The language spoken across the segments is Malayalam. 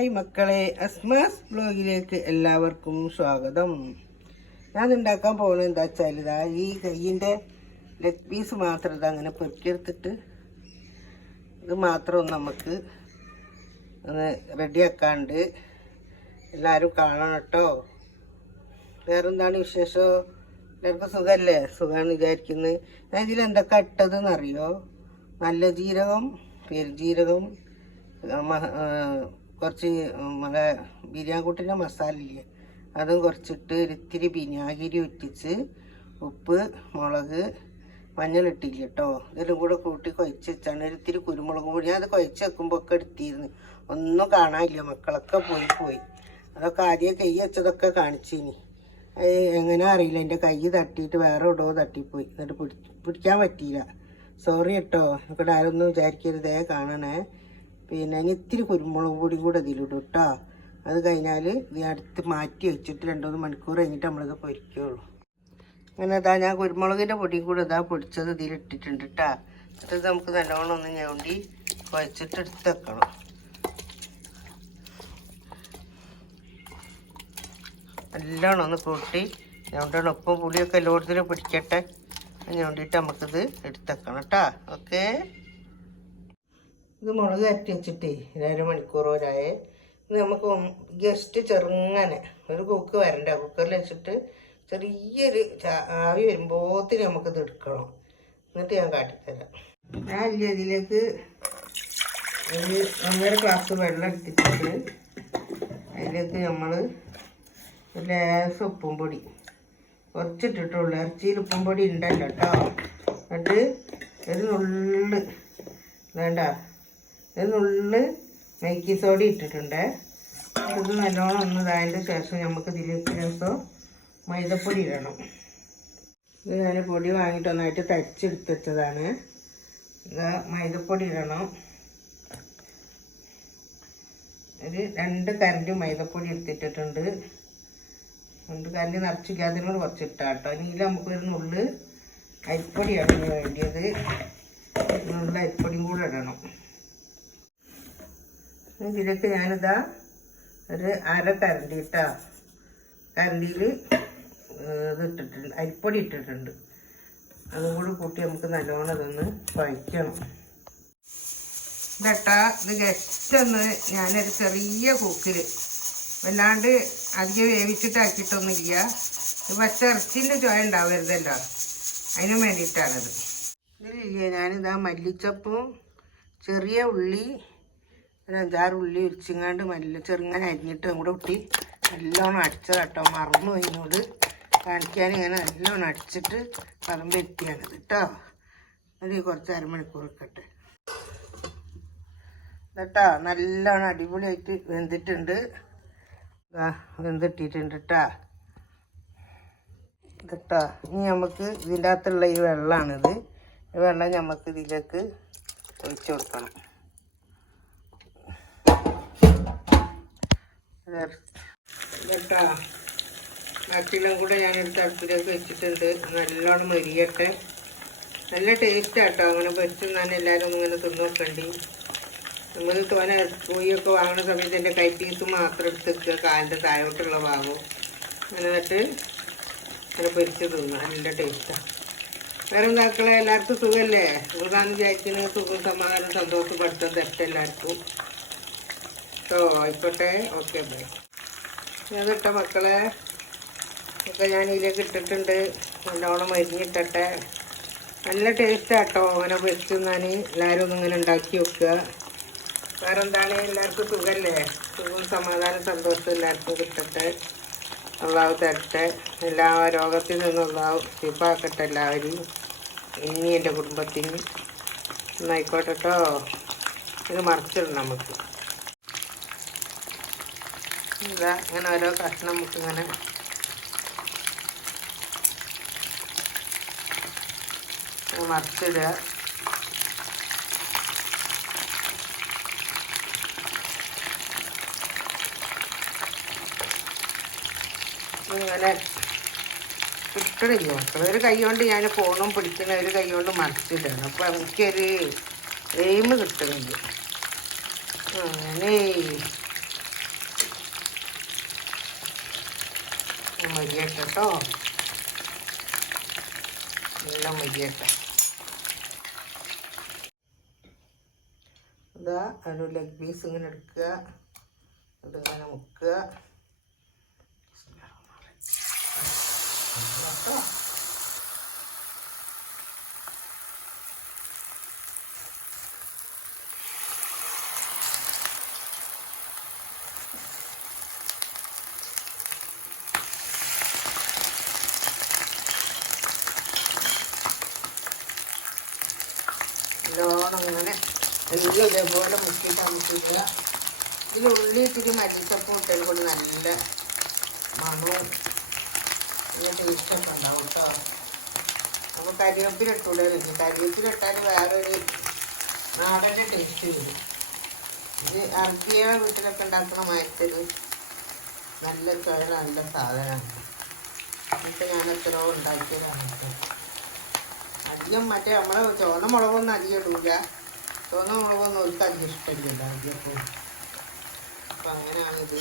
ഹായ് മക്കളെ അസ്മാസ് ബ്ലോഗിലേക്ക് എല്ലാവർക്കും സ്വാഗതം. ഞാൻ ഉണ്ടാക്കാൻ പോകുന്നത് എന്താ വെച്ചാൽ ഇതാ ഈ കയ്യിന്റെ ലെഗ് പീസ് മാത്രം ഇത് അങ്ങനെ പൊരിക്കെടുത്തിട്ട് ഇത് മാത്രം നമുക്ക് ഒന്ന് റെഡിയാക്കാണ്ട് എല്ലാവരും കാണണം കേട്ടോ. വേറെന്താണ് വിശേഷം? എല്ലാവർക്കും സുഖമല്ലേ സുഖമാണ് വിചാരിക്കുന്നത് ഞാൻ ഇതിൽ എന്തൊക്കെ ഇട്ടതെന്ന് അറിയോ നല്ല ജീരകം പെരുജീരകം കുറച്ച് നമ്മളെ ബിരിയാണിക്കുട്ടിന്റെ മസാല ഇല്ലേ അതും കുറച്ചിട്ട് ഒരിത്തിരി വിനാഗിരി ഒറ്റിച്ച് ഉപ്പ് മുളക് മഞ്ഞളിട്ടില്ല കേട്ടോ ഇതെല്ലാം കൂടെ കൂട്ടി കുഴച്ച് വെച്ചാണ്. ഒരിത്തിരി കുരുമുളക് പൊടി. ഞാൻ അത് കുഴച്ച് വെക്കുമ്പോൾ ഒക്കെ എടുത്തിരുന്നു. ഒന്നും കാണാനില്ല. മക്കളൊക്കെ പോയി പോയി. അതൊക്കെ ആദ്യം കൈ വെച്ചതൊക്കെ കാണിച്ചിനി. എങ്ങനെ അറിയില്ല. എന്റെ കൈ തട്ടിയിട്ട് വേറെ ഇടോ തട്ടിപ്പോയി. എന്നിട്ട് പിടി പിടിക്കാൻ പറ്റിയില്ല. സോറി കേട്ടോ ഇവിടെ ആരൊന്നും വിചാരിക്കരുതേ. കാണണേ. പിന്നെ ഇനി ഇത്തിരി കുരുമുളക് പൊടിയും കൂടെ ഇതിലിടും കേട്ടോ. അത് കഴിഞ്ഞാൽ ഇത് അടുത്ത് മാറ്റി വെച്ചിട്ട് രണ്ടൂന്ന് മണിക്കൂർ കഴിഞ്ഞിട്ട് നമ്മളിത് പൊരിക്കുള്ളൂ. അങ്ങനെ ഇതാ ഞാൻ കുരുമുളകിന്റെ പൊടിയും കൂടെ ഇതാ പൊടിച്ചത് ഇതിലിട്ടിട്ടുണ്ട് കേട്ടോ. എന്നിട്ട് നമുക്ക് നല്ലോണം ഒന്ന് ഞവണ്ടി കുഴച്ചിട്ട് എടുത്ത് വെക്കണം. നല്ലോണം ഒന്ന് കൂട്ടി ഞവണ്ടോണം ഉപ്പും പുളിയൊക്കെ എല്ലായിടത്തിലും പിടിക്കട്ടെ. ഞവണ്ടിയിട്ട് നമുക്കിത് എടുത്തേക്കണം കേട്ടോ. ഓക്കേ? ഇത് മുളക് അരട്ടി വെച്ചിട്ടേ ഒരു മണിക്കൂറോരായ നമുക്ക് ജസ്റ്റ് ചെറുങ്ങനെ ഒരു കുക്ക് വരണ്ട കുക്കറിൽ വെച്ചിട്ട് ചെറിയൊരു ആവി വരുമ്പോത്തിന് നമുക്കിത് എടുക്കണം. എന്നിട്ട് ഞാൻ കാട്ടിത്തരാം. ഞാൻ ഇല്ല ഇതിലേക്ക് ഒരു ഒന്നര ഗ്ലാസ് വെള്ളം എടുത്തിട്ടുണ്ട്. അതിലേക്ക് നമ്മൾ ഒരു ഉപ്പും പൊടി കുറച്ചിട്ടിട്ടുള്ളൂ. ഇറച്ചിയിൽ ഉപ്പും പൊടി ഉണ്ടല്ലോ കേട്ടോ എന്നിട്ട് ഒരു നുള്ളു വേണ്ട ഒരു നുള്ള് മേക്കി സോഡ ഇട്ടിട്ടുണ്ട്. ഇത് നല്ലോണം ഒന്ന് ഇതായതിന് ശേഷം നമുക്ക് ഇതിലേക്ക് ദിവസം മൈദപ്പൊടി ഇടണം. ഇത് ഞാൻ പൊടി വാങ്ങിയിട്ട് ഒന്നായിട്ട് തരിച്ചെടുത്ത് വെച്ചതാണ്. ഇത് മൈദപ്പൊടി ഇടണം. ഒരു രണ്ട് കരണ്ട് മൈദപ്പൊടി എടുത്തിട്ടിട്ടുണ്ട്. രണ്ട് കരണ്ട് നിറച്ചില്ല അതിനോട് കുറച്ച് ഇട്ടാ കേട്ടോ. ഇനി നമുക്ക് ഒരു നുള്ള് അരിപ്പൊടിയാണ് വേണ്ടിയത്. നുള്ള അരിപ്പൊടിയും കൂടെ ഇടണം. ഇതിലേക്ക് ഞാനിതാ ഒരു അര കരണ്ടി ഇട്ടാ കരണ്ടിയിൽ ഇത് ഇട്ടിട്ടുണ്ട്. അരിപ്പൊടി ഇട്ടിട്ടുണ്ട്. അതും കൂടി കൂട്ടി നമുക്ക് നല്ലോണം ഇതൊന്ന് കഴിക്കണം ഇതട്ടാ ഇത് ജസ്റ്റ് ഒന്ന് ഞാനൊരു ചെറിയ കൂക്കിൽ വല്ലാണ്ട് അധികം വേവിച്ചിട്ടാക്കിയിട്ടൊന്നുമില്ല. ഇത് പച്ച ഇറച്ചിന്റെ ചോയ ഉണ്ടാവരുതല്ലോ. അതിനും വേണ്ടിയിട്ടാണിത്. ഇതിലില്ലേ ഞാനിതാ മല്ലിച്ചപ്പും ചെറിയ ഉള്ളി ഒരു ഉള്ളി ഉരിച്ചിങ്ങാണ്ട് മല്ല ചെറുങ്ങനെ അരിഞ്ഞിട്ട് കൂടെ കൂട്ടി നല്ലോണം അടിച്ചത് കേട്ടോ മറന്നു അതിനോട് കാണിക്കാൻ ഇങ്ങനെ നല്ലോണം അടിച്ചിട്ട് വെറ്റിയാണിത് കേട്ടോ ഒരു കുറച്ച് അരമണിക്കൂർ ഇക്കട്ടെ കേട്ടോ നല്ലോണം അടിപൊളിയായിട്ട് വെന്തിട്ടുണ്ട്. വെന്തിട്ടിട്ടുണ്ട് കേട്ടോ കേട്ടോ ഇനി നമുക്ക് ഇതിന്റെ അകത്തുള്ള ഈ വെള്ളമാണിത് ഈ വെള്ളം നമുക്ക് ഇതിലേക്ക് ഒഴിച്ചു കൊടുക്കണം. കേട്ടോ ബാക്കിയെല്ലാം കൂടെ ഞാനെടുത്ത് അടുപ്പിലേക്ക് വെച്ചിട്ടുണ്ട്. നല്ലോണം മരിയട്ടെ. നല്ല ടേസ്റ്റ് ആട്ടോ. അങ്ങനെ പൊരിച്ച് ഞാൻ എല്ലാവരും ഇങ്ങനെ തിന്നു നോക്കണ്ടി നമ്മൾ തോനെ കോഴിയൊക്കെ വാങ്ങുന്ന സമയത്ത് എന്റെ കൈ പീസ് മാത്രം എടുത്ത് വെക്കുക. കാലിന്റെ താഴോട്ടുള്ള ഭാഗവും അങ്ങനെ എന്നിട്ട് അങ്ങനെ പൊരിച്ച് തിന്നു നല്ല ടേസ്റ്റാണ് വേറെ എന്താക്കളെ? എല്ലാവർക്കും സുഖമല്ലേ സുഖമാണെന്ന് വിചാരിക്കുന്നത് സുഖം സമാധാനം സന്തോഷം പഠിത്തം തരട്ടെ ഓ ആയിക്കോട്ടെ. Okay bye. ഞാൻ കേട്ടോ മക്കളെ. ഒക്കെ ഞാൻ ഇതിലേക്ക് ഇട്ടിട്ടുണ്ട്. നല്ലോണം മരിഞ്ഞിട്ടട്ടെ. നല്ല ടേസ്റ്റ് ആട്ടോ അങ്ങനെ വെച്ച് ഞാൻ എല്ലാവരും ഒന്ന് ഇങ്ങനെ ഉണ്ടാക്കി വെക്കുക. വേറെ എന്താണ് എല്ലാവർക്കും സുഖമല്ലേ സുഖം സമാധാനം സന്തോഷം എല്ലാവർക്കും കിട്ടട്ടെ. ഉള്ളാവ് തരട്ടെ. എല്ലാ രോഗത്തിൽ നിന്നും അള്ളാഹു ശിപ്പാക്കട്ടെ എല്ലാവരും ഇനി എന്റെ കുടുംബത്തിന്. എന്നായിക്കോട്ടെ കേട്ടോ ഇത് മറിച്ചിടണം നമുക്ക്. ഇതാ ഇങ്ങനെ ഓരോ കഷ്ണം നമുക്ക് ഇങ്ങനെ മറിച്ചിടുക ഇങ്ങനെ കിട്ടണില്ല മക്കളെ ഒരു കൈ കൊണ്ട് ഞാൻ ഫോണും പിടിക്കുന്ന ഒരു കൈ കൊണ്ട് മറിച്ചിടണം അപ്പം എനിക്കൊരു എയിം കിട്ടുന്നുണ്ട്. അങ്ങനെ മൊരിയട്ടെ കേട്ടോ നല്ല മൊരിയട്ടെ ഇതാ ഒരു ലെഗ് പീസ് ഇങ്ങനെ എടുക്കുക അതിങ്ങനെ മുക്കുക കേട്ടോ നല്ലോണം ഇങ്ങനെ എല്ലാം ഇതേപോലെ മുക്കിയിട്ട് അമ്മിക്കുക ഇതിൽ ഉള്ളി ഇത്തിരി മല്ലിച്ചപ്പ് ഇട്ടത് കൊണ്ട് നല്ല മണവും നല്ല ടേസ്റ്റൊക്കെ ഉണ്ടാവും കേട്ടോ അപ്പോൾ കരിവേപ്പില ഇട്ടൂടെ വെച്ചു കരിവേപ്പില ഇട്ടാൽ വേറൊരു നാടന്റെ ടേസ്റ്റ് വരും. ഇത് അർക്കിയ വീട്ടിലൊക്കെ ഉണ്ടാക്കുന്ന മയത്തൊരു നല്ല ചോര നല്ല സാധനമാണ്. ഇപ്പം ഞാൻ എത്രയോ ഉണ്ടാക്കിയതാണ്. അധികം മറ്റേ നമ്മളെ ചുവന്ന മുളകൊന്നും അധികം ഇടൂല. ചുവന്ന മുളകൊന്നും ഒരു അധികം ഇഷ്ടമില്ല അധികപ്പോൾ അപ്പം അങ്ങനെയാണിത്.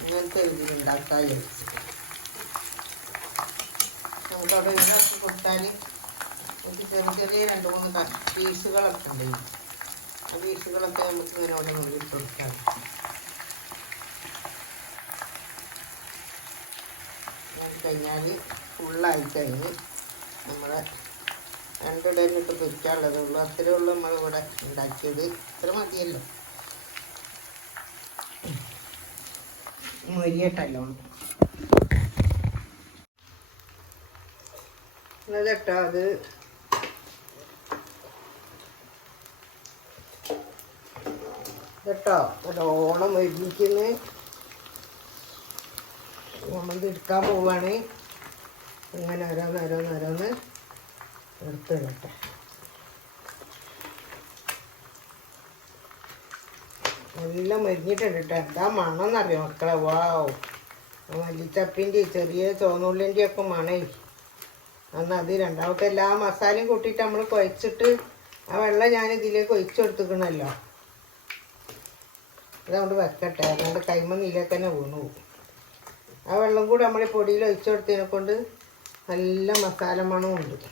ഇങ്ങനത്തെ രീതിയിൽ ഉണ്ടാക്കാൻ നമുക്ക് അവിടെ ഇതൊക്കെ കൊടുത്താൽ ഒരു ചെറിയ ചെറിയ രണ്ട് മൂന്ന് പീസുകളൊക്കെ ആ പീസുകളൊക്കെ നമുക്ക് ഇങ്ങനെ അവിടെ നുള്ളിൽ കൊടുക്കാം കഴിഞ്ഞാൽ ഫുള്ളായി കഴിഞ്ഞ് നമ്മളെ രണ്ടിടയിലിട്ട് പൊരിക്കാനുള്ളതേ ഉള്ളൂ. അത്രയേ ഉള്ളൂ നമ്മളിവിടെ ഉണ്ടാക്കിയത്. ഇത്ര മതിയല്ലോ. മൊരിയട്ടല്ലോ കേട്ടോ അത്. കേട്ടോ ഓണം മൊരിക്കുന്നത് നമ്മളിത് എടുക്കാൻ പോവാണ്. ഇങ്ങനെ ഓരോന്ന് ഓരോന്ന് ഓരോന്ന് എടുത്ത് ഇടട്ടെ. എല്ലാം മരിഞ്ഞിട്ടുണ്ട് എന്താ മണം എന്നറിയോ മക്കളെ? വാവ്. മല്ലിച്ചപ്പിന്റെ ചെറിയ ചോന്നുള്ളിന്റെ ഒക്കെ മണേ. അന്ന് അത് രണ്ടാമത്തെ എല്ലാ മസാലയും കൂട്ടിയിട്ട് നമ്മൾ കുഴച്ചിട്ട് ആ വെള്ളം ഞാൻ ഇതിലേക്ക് ഒഴിച്ചു കൊടുത്തിക്കണല്ലോ അതുകൊണ്ട് വെക്കട്ടെ. അതുകൊണ്ട് കൈമ നീലേക്ക് തന്നെ വീണു. പോകും ആ വെള്ളം കൂടെ നമ്മൾ പൊടിയിൽ ഒഴിച്ചു കൊടുത്തതിനെ കൊണ്ട് നല്ല മസാല മണവും ഉണ്ട്.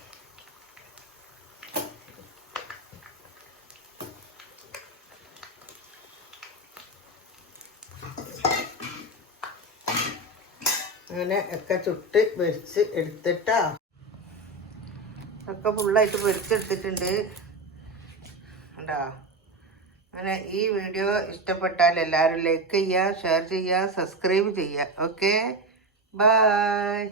അങ്ങനെ ഒക്കെ ചുട്ട് പൊരിച്ച് എടുത്തിട്ടാ. ഒക്കെ ഫുള്ളായിട്ട് പൊരിച്ചെടുത്തിട്ടുണ്ട് കണ്ടോ? അങ്ങനെ ഈ വീഡിയോ ഇഷ്ടപ്പെട്ടാൽ എല്ലാവരും ലൈക്ക് ചെയ്യുക ഷെയർ ചെയ്യുക സബ്സ്ക്രൈബ് ചെയ്യുക. Okay bye